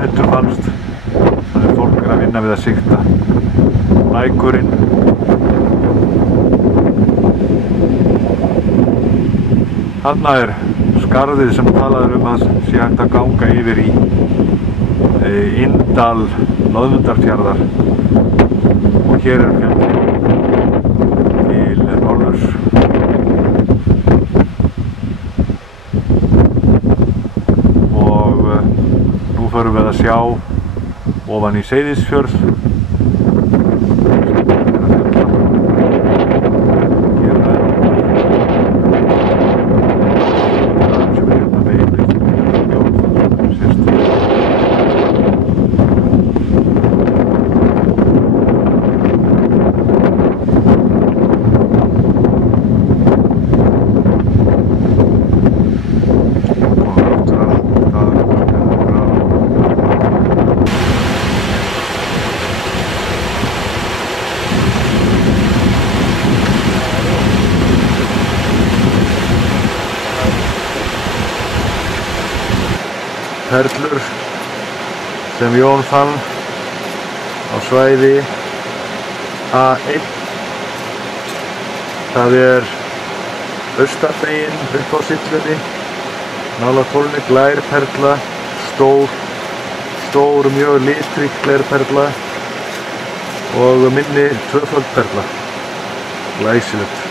Hlutur fannst. Það fólk að vinna við að sigta lækurinn. Þarna skarðið sem talaður að sé hægt að ganga yfir í inndal Loðmundarfjarðar og hér fjallið til norðurs. Og nú förum við að sjá ofan í Seyðisfjörð. Perlur sem Jón fann á svæði A1. Það austarmegin upp á Syllunni, nálægt hólni, glærperla, stór mjög litrík glærperla og minni tvöföld perla. Glæsilegt.